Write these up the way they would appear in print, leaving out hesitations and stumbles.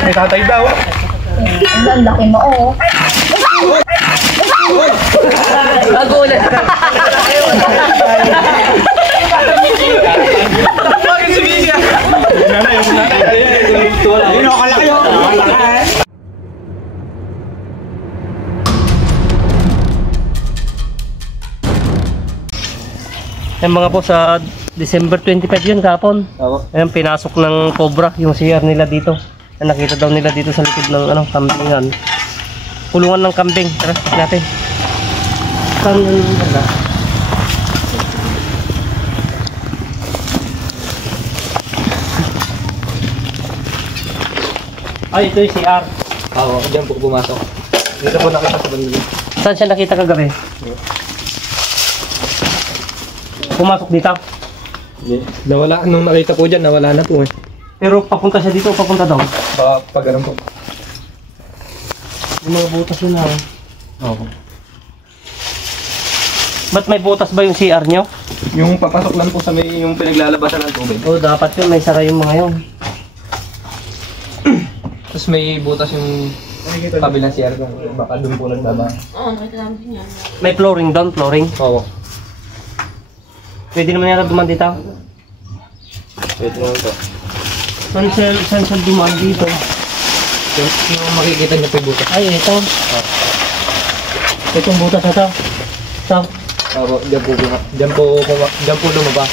May tatay daw. Ang laki mo, oh. Nagulat ka. Bakit sumigya? Nanay. Ayun, kalaki yun. Yung mga po sa December 25 yun kapon. Ayan, pinasok ng Cobra yung CR nila dito. Nakita daw nila dito sa likod ng kambingan. Pulungan ng kambing. Tara, check natin. Saan yun yung ganda? Ay, ito yung CR. Oo, diyan po pumasok. Dito po nakita sa banda. Saan siya nakita kagabi? Pumasok dito? Nawala, nung nakita po dyan, nawala na po eh. Pero papunta siya dito o papunta daw? Baka pag ganun po. Yung mga butas yun na. Oo. Ba't may butas ba yung CR nyo? Yung papasok lang po sa may yung pinaglalabasan ng tubig. Oo, dapat yun. May sara yung mga yun. Tapos may butas yung kabilang CR kung baka doon po lang baba. May flooring down, flooring. Oo. Pwede naman yata duman dito. Ito naman po. Saan siya duman dito? Yung makikita niyo po yung butas. Ay, ito. Itong butas na ito. Ito. Oo, diyan po lumaba.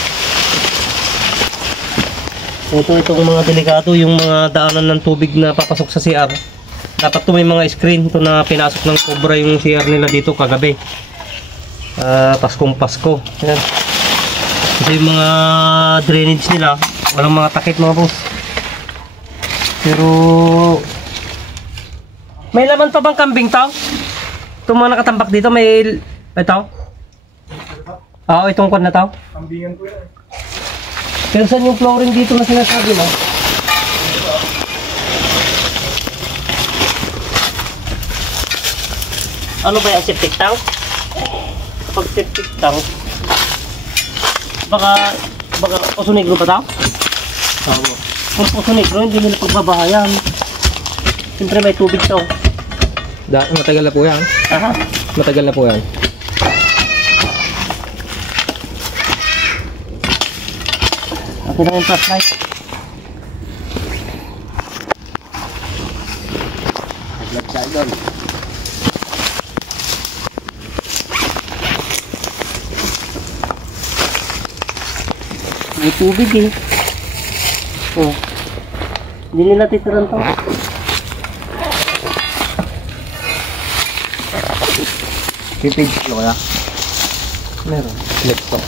Itong mga delikado, yung mga daanan ng tubig na papasok sa CR. Dapat to may mga screen. Ito na pinasok ng Cobra yung CR nila dito kagabi. Paskong Pasko. Yan. Kasi yung mga drainage nila, walang mga takip mga boss. Pero may laman pa bang kambing tao? Itong mga nakatambak dito, may ito? Oo, itong kwan na tao. Kambingan po yan. Pero saan yung flooring dito na sinasabi mo? Ano ba yung septic tank? Pag septic tank, baka Poso Negro ba tao? Oo. Kung Poso Negro, hindi nila pagbabahayan. Siyempre may tubig to. Matagal na po yan. Aha. Matagal na po yan. Okay lang yung flashlight. Naglag doon. May tubig eh. Oh. Hindi nila titiran to. Pipig ko kaya? Meron. Let's go.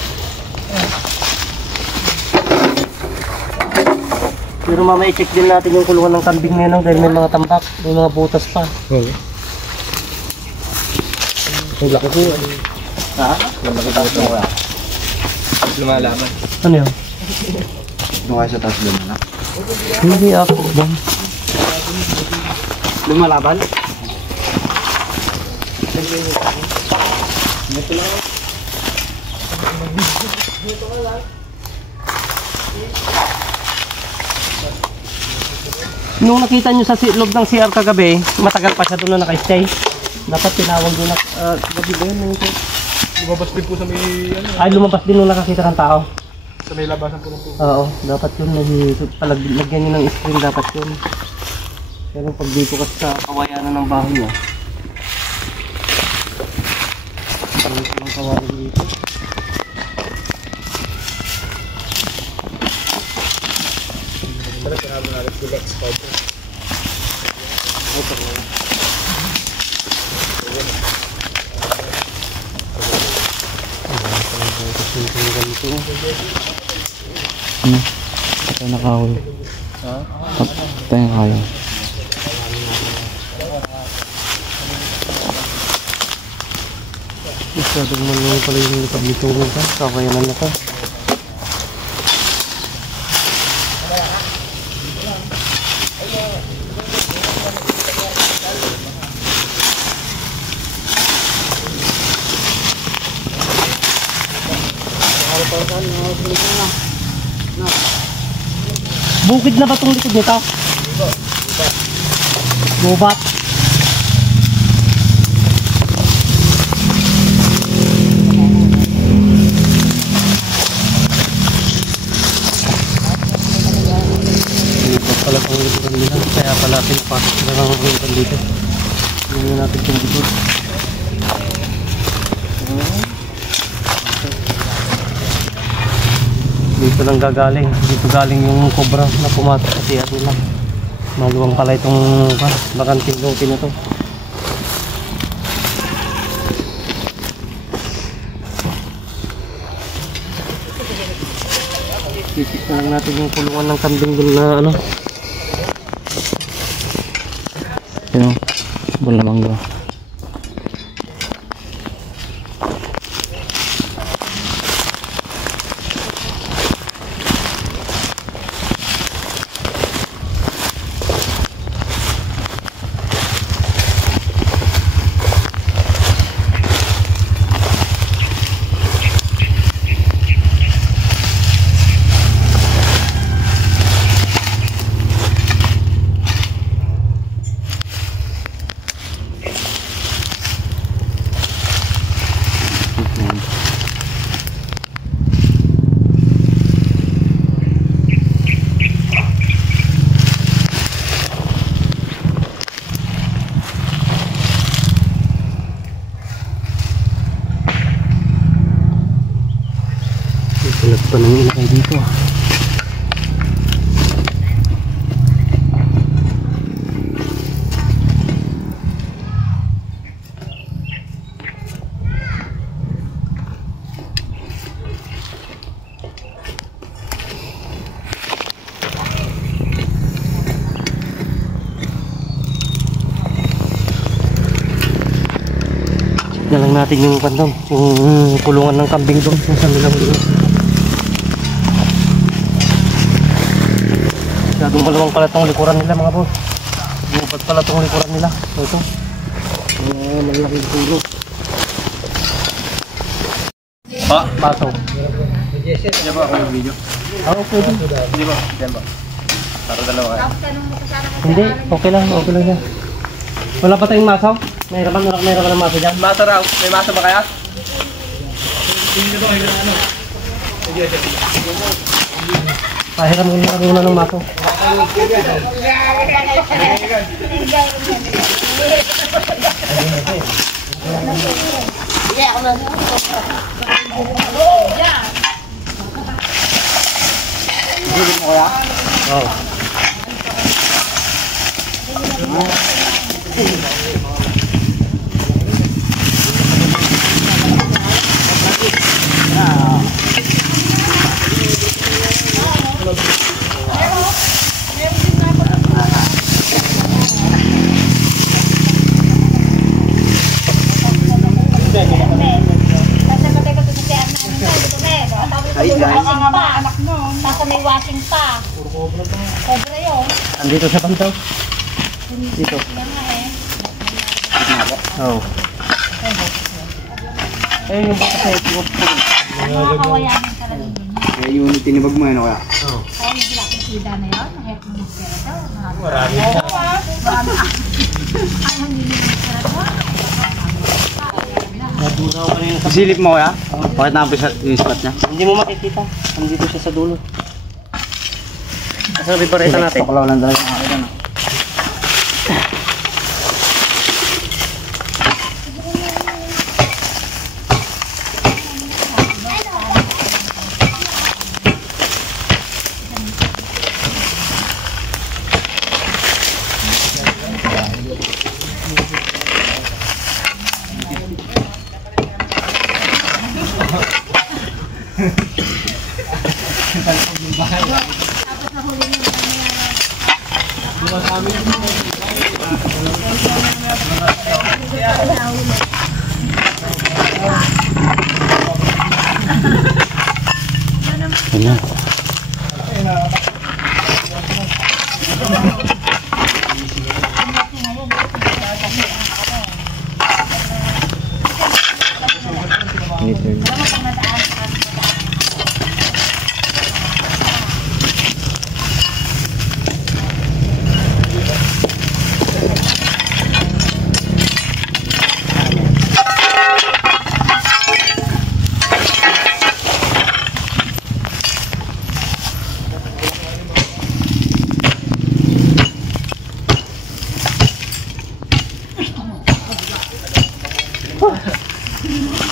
Pero mamaya i-check din natin yung kulungan ng kambing na yun dahil may mga tambak, may mga butas pa. Oo. Ang laki po. Ha? Malaki tapos na kaya. Lumalaman. Ano yun? Doon kayo sa taas doon na? Hindi ako. Bang. Lumalaban? Nung nakita nyo sa loob ng CR kagabi, matagal pa siya doon na naka-stay. Dapat tinawag doon na, gabi ba yun? Lumabas din po sa may, Ay, lumabas din nung nakakita ng tao. sa may labasan po ng tubig. Oo, dapat yun. Lagyan nyo ng screen, dapat yun. Pero pag dito kasi sa kawayanan ng bahay niya, parang silang kawayan dito. Ito na kahoy. Ito yung kahoy. Masyadong manulang pala yung likab nito minsan. Kakayanan na to. Bukid na ba itong likod nito? Gubat. Gubat pala itong likod nila. Kaya pala pinapasok na lang ang likod dito. Tingnan natin itong likod. Dito lang gagaling. Dito galing yung cobra na pumatok sa siyat nila. Maluwang pala itong bakanting lote na to. Titik na lang natin yung kulungan ng kambing dun na ano. Yun o, buwan na mangga. Ulat pa ng ilakay dito. Check na lang natin yung kandong, yung kulungan ng kambing doon sa nilang dito. Masyadong maluwang pala itong likuran nila mga boss. Gubat pala itong likuran nila. Ito. Malaking pulo. Bato. Diyan ba ako yung video? Oo, pwede. Di ba? Diyan ba? Para dalawa kayo. Hindi, okay lang yan. Wala pa tayong masaw? Mayroon ng masaw dyan? Masa raw. May masa ba kaya? Pahiram muna ng masaw. Oo. Tapos may washing pa. Cobra yun. Andito sa pantaw. Dito. Oo. Ayun yung baka sa ito. Mga kawayanin ka lang din. Kaya yung tinibag mo yan o kaya? Oo. Kaya yung laking sida na yun. Ang hirap ng pera daw. Marami na. Marami. Ay, hindi nyo pera daw. Nadunaw kanina sa... Silip mo kaya? Bakit na yung spot niya? Hindi mo makikita. Andito siya sa dulo. Asa bibareta natin? Paklaw lang talaga ang akin.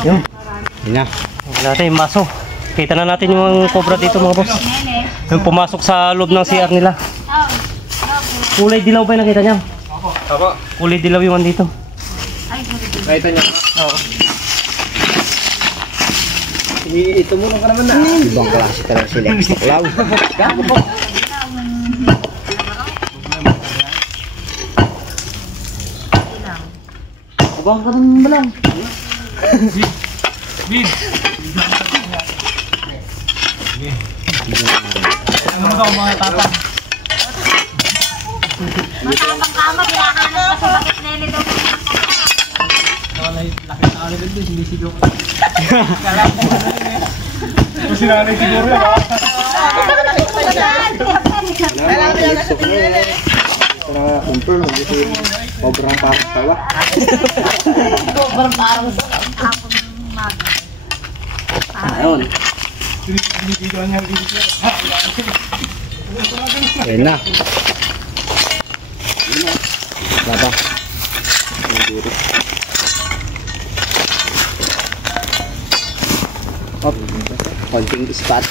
Yun. Yun na. Wala natin yung maso. Kita na natin yung cobra dito mga boss. Yung pumasok sa loob ng CR nila. Kulay dilaw ba yung nakita niya? Apo. Kulay dilaw yung andito. Nakita niyo. Oo. Ito muna ka naman na. Ibang klase talaga si Lex Tuklaw. Gago po. Abang ka naman ba lang? Bid! Ano mo daw mga tapang? Matapang kama, kailangan pa sa bakit nene daw. Laki na alibid doon, sinisigaw ko. Kala ko ano yun eh. Kasi nanay siguro yun. Confirm, hindi sobrang parang sawa. Sobrang parang sa hapon ng umaga. Ayun. Sinisigaw niya dito. Ayun na. Baba. Hop. Konting spot.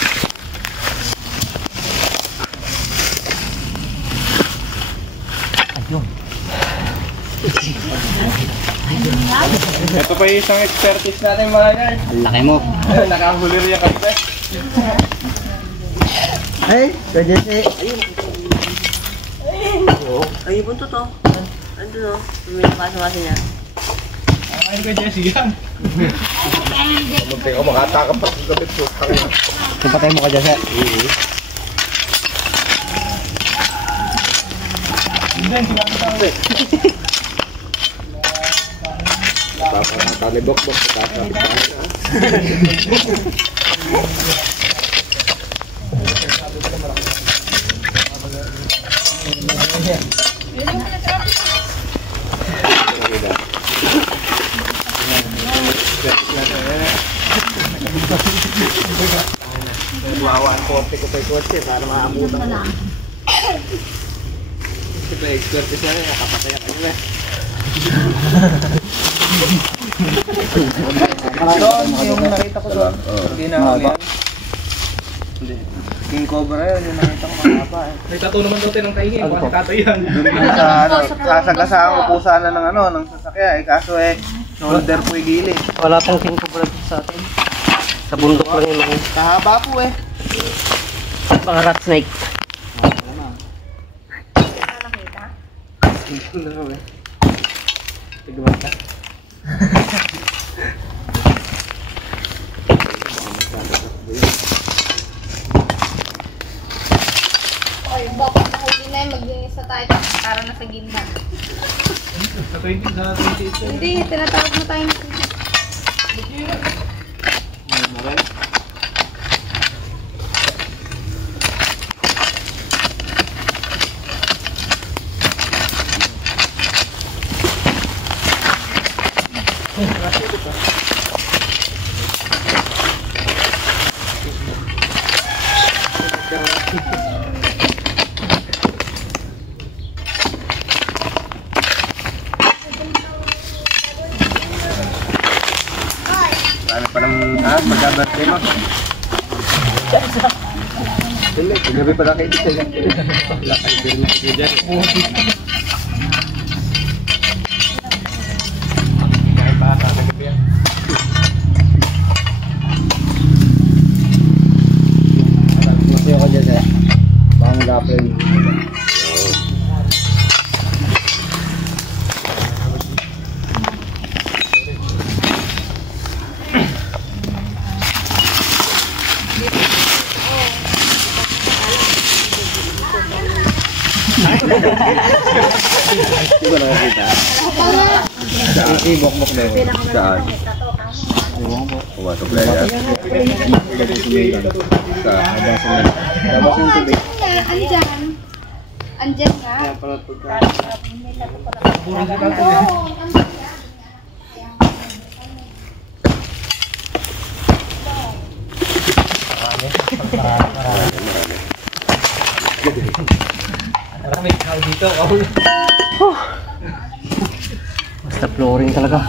Ito pa yung isang expertise natin mga guys. Ang laki mo. Nakahuli rin yung kape. Hey, pwede si... Ay, bunto to. Ando no. Lumilipasa-masa niya. Ayun ko Jesse yan. Munti ko makatakap pa sa gabi po. Kapatay mo ka dyan, sir. Hindi, sinabi tayo. Talibok-bok sa kasa. Buwawaan konti para maabutan ko. Ito expertise na rin, nakapatay ka nila. Doon, yung nakita ko doon. Hindi na huli yan. Hindi. King Cobra yun, yung nakita ko mahaba eh. May tattoo naman doon ng kaingin. Baka tatay yan. Sasagasaan ko po sana ng ng sasakya eh. Kaso shoulder po yung gilid. Wala pong king cobra dito sa atin. Sa bundok lang yung mga, Kahaba po eh. mga rat snake. Oy, baka nahuli na yun, maglinis na tayo para nasa gindan. Sa 20, sa 28. Hindi, tinatawag mo tayo. Marami pa ng mag-birthday mo. Hindi, gabi pa lang kayo dito. Lakay din na kayo dyan. Kahit pa ata nagabi yan. Masiyo ko dyan sir. Baka mag-apply. Hindi ko nakakita. Ibok-bok na yun. Saan? Pumasok na yan. Sa labas ng tubig. Andyan. Andyan nga. Marami tao dito. Basta flooring talaga.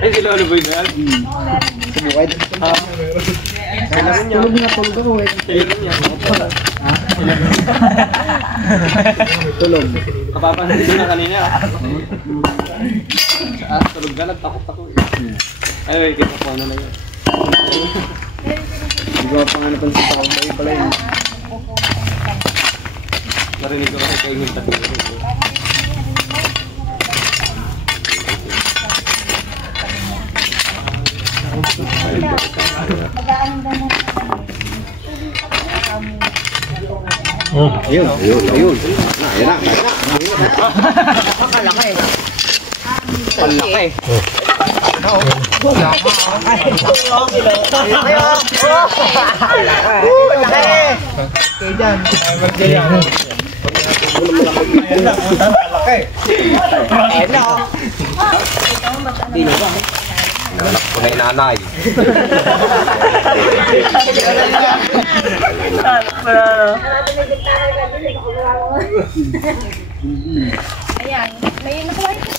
Ay, sila ano ba yun? Subukay din. Tulog na tulog ako eh. Tulog. Kapapansin na kanina. Tulog ka, nagtakot ako eh. Ay, kita po ano na yun. Hindi ko pa nga napansin pa kung pala yun. Narinig ko kasi kayo yung tatlo. Ayun. Ayan na. Palaki. Anak ko na inanay. Ayan, may nakuha ito.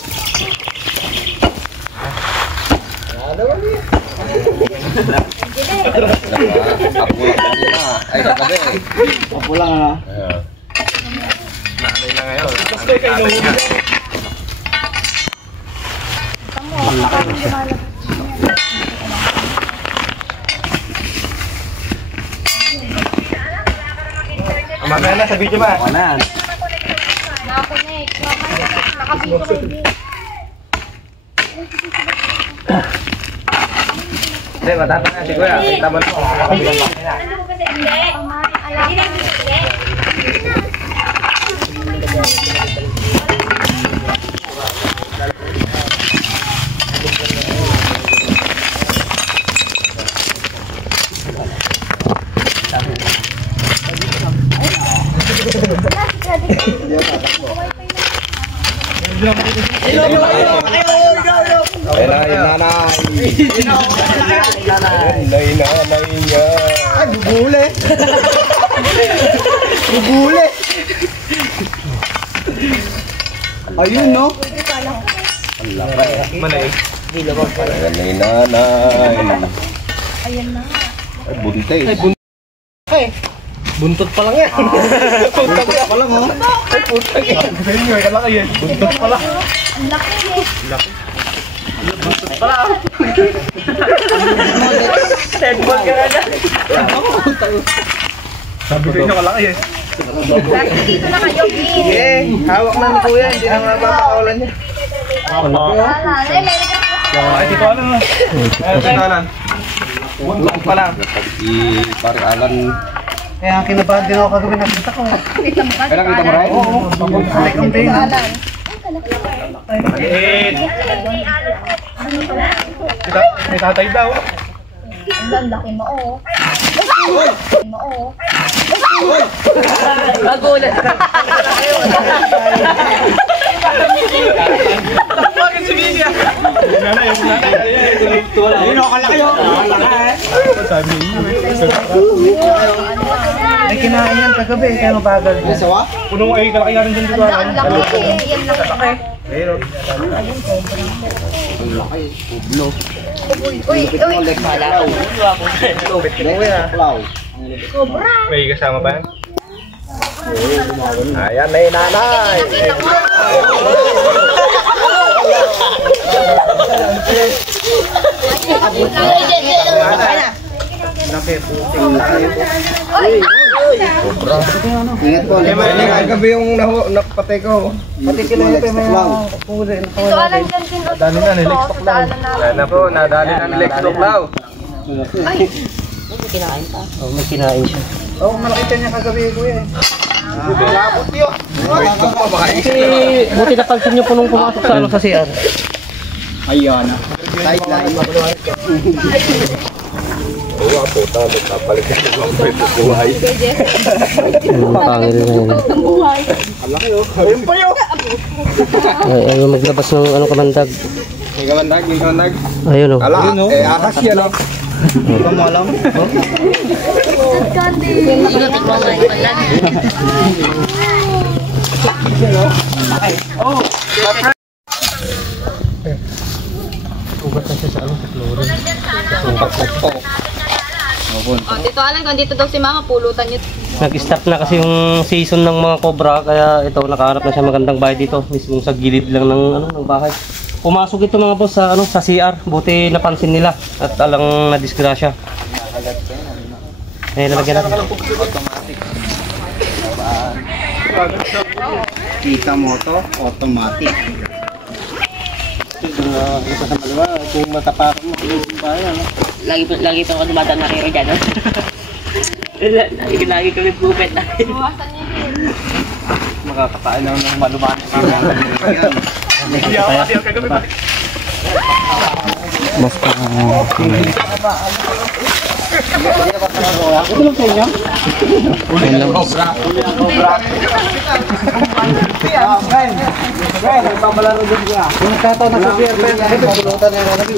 Kapulang kanina. Ay, kagabi. Kapulang ha. Nanay na ngayon. Tapos kayo nahuli. Tamo, parang lumalabas. Mamaya na sa video ba? Kanan. Nakakonect. Nakabito ready. Hindi, matapos na si Kuya. Kita mo na. Hindi. Alam ko. Ay na, inanay. Inanay niya. Ay, bubule. Bubule. Ayun no. Ang laki. Manay. Ayan na inanay. Ayun na. Ay, buntay. Buntot pa lang yan. Buntot pa lang oh. Ay, puta yan. Ganyan nga, kalaki yan. Buntot pa lang. Ang laki eh. Buntot pa lang. Headball ka na dyan. Sabi ko inyo kalaki eh. Lagi dito na kayo, please. Eh, hawak na ni Kuya. Hindi na mapapakawalan niya. Wala. Eh, meron ka. Ay, dito alam na. Ay, dito alam. Buntot pa lang. Si Pare Alan. Kaya kinabahan din ako kagabi nakita ko. Kita mo ka? Ay, nakita mo rin? Oo. Pagbalik ang din. Alan. Eh, may tatay daw. Ang laki mo, oh. Laki mo, oh. Magulat ka. Bakit si Mia? Nanay, yung nanay. Ayun, kalaki yun. Sabi niyo May kinain yan kagabi. Kaya mabagal. Sawa? Puno ay kalaki nga rin dyan dito. Ang laki. Yan lang. Ayun. Uy, uy. Sobra. May kasama pa yan? Ayan na inanay. Laki po. Laki po. Sobra. Ingat po. Kagabi yung napatay ko. Pati sila yung may puli. Ito alam dyan din. Dali na, niliktok lang. Wala na po, nadali na niliktok lang. Oh, may kinain siya. Oo, malaki niya kagabi Kuya. Labot yun. Buti napansin niyo po nung pumasok sa CR. Ayun. Sideline. Oo, po, nagpapalit ka ng mga pwede buhay. Pangil na yun. Ayun pa yun. Ayaw maglabas ng ano kamandag. May kamandag, may kamandag. Ayun o. Ala, ahas yan o. Hindi ko mo alam. Ugat na siya sa ano, sa chlorine. Oh, Tito Alan, kung dito daw si Mama, pulutan niyo. Nag-start na kasi yung season ng mga cobra, kaya ito nakahanap na siya magandang bahay dito, mismo sa gilid lang ng ano ng bahay. Pumasok ito mga boss sa ano sa CR, buti napansin nila at alang na disgrasya. Eh lalagyan natin. Automatic. Kita mo to, automatic. Ito sa malawa, kung matapakan mo yung bahay, ano? Lagi pa ako dumadaan na kayo dyan. Lagi kami bubet na. Buwasan niyo yun. Makakatain na ng maluman. Hindi ako kasi ang kagabi pa. Basta. Ito lang sa inyo? Cobra. Kung nagkataon na sa PRPN, pulutan na yung lagi.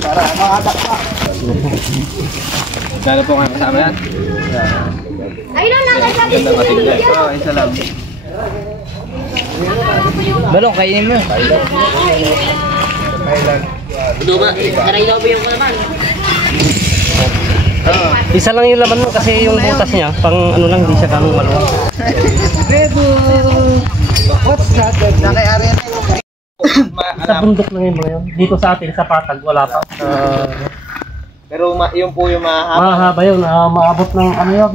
Para makatak pa. Gala po nga kasama yan. Ayun na, nagsabi ko Oo, isa lang. Balong, kainin mo. Duma, narailaw ba yung naman? Isa lang yung laman mo kasi yung butas niya, pang ano lang, hindi siya ganong maluwag. What's that? Nakayari na Sa bundok lang yung mga yun. Dito sa atin, sa Patag, wala pa. Pero yun po yung mahaba. Mahaba yun, maabot ng ano yun,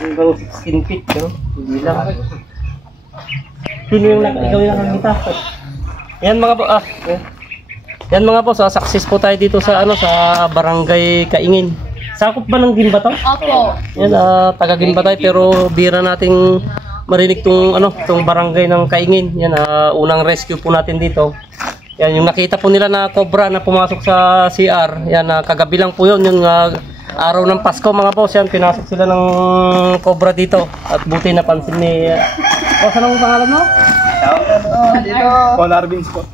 hanggang 16 feet, no? Hindi lang. Sino yung ikaw yung nakakita? Yan mga boss, yan mga boss, success po tayo dito sa ano sa Barangay Kaingin. Sakop ba ng Gimba to? Opo. Yan, taga Gimba tayo pero bira nating marinig tong ano, tong barangay ng Kaingin. Yan, unang rescue po natin dito. Yan, yung nakita po nila na cobra na pumasok sa CR. Yan, kagabi lang po yun, yung araw ng Pasko mga boss. Yan, pinasok sila ng cobra dito. At buti napansin ni... boss, anong pangalan mo? Dito. Paul Arvin po.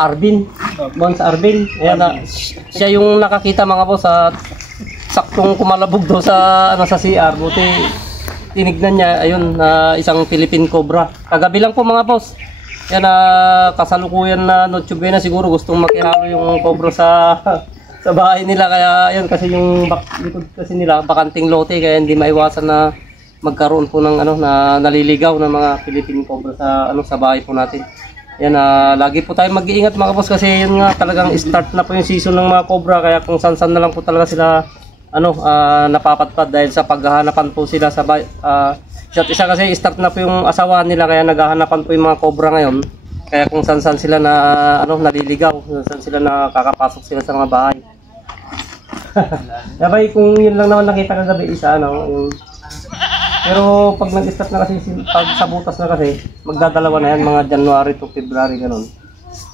Arvin. Boss Arvin. Yan, siya yung nakakita mga boss at saktong kumalabog daw sa ano sa CR. Buti tinignan niya, ayun, isang Philippine cobra. Kagabi lang po mga boss. Yan, kasalukuyan na Noche Buena, siguro gustong makihalo yung cobra sa bahay nila. Kaya ayun, kasi yung likod kasi nila bakanting lote, kaya hindi maiwasan na magkaroon po ng ano na naliligaw ng mga Philippine cobra sa ano sa bahay po natin. Yan, lagi po tayo mag-iingat mga boss kasi yun nga talagang start na po yung season ng mga cobra, kaya kung san-san na lang po talaga sila ano napapatpad dahil sa paghahanapan po sila sa isa't isa kasi start na po yung asawa nila, kaya naghahanapan po yung mga cobra ngayon. Kaya kung san-san sila na ano naliligaw, saan sila nakakapasok sila sa mga bahay. Dabay kung yun lang naman nakita kagabi isa ano yung, pero pag nag-start na kasi pag sa butas na kasi magdadalawa na yan mga January to February ganun.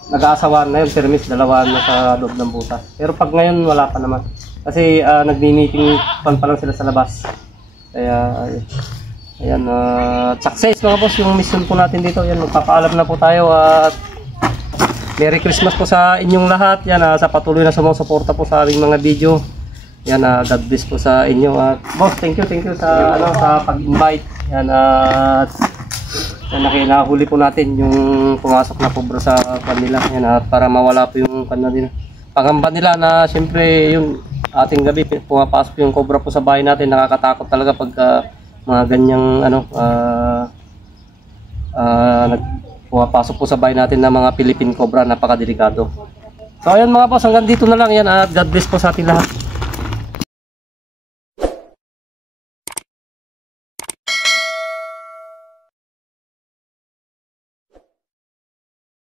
Nag-aasawaan na yun, permis dalawa na sa loob ng butas. Pero pag ngayon wala pa naman. Kasi nagmi-meeting pa lang sila sa labas. Kaya ayan, success mga boss yung mission po natin dito. Yan, magpapaalam na po tayo at Merry Christmas po sa inyong lahat. Yan, sa patuloy na sumusuporta po sa aming mga video. Yan, God bless po sa inyo. At boss, thank you sa ano sa pag-invite. Yan, at nakinahuli po natin yung pumasok na cobra sa kanila. Yan, at para mawala po yung kanila pangamba nila na siyempre yung ating gabi pumapasok yung cobra po sa bahay natin. Nakakatakot talaga pag mga ganyang ano pumapasok po sa bahay natin na mga Philippine cobra, napakadelikado. So ayun mga boss, hanggang dito na lang yan at God bless po sa ating lahat.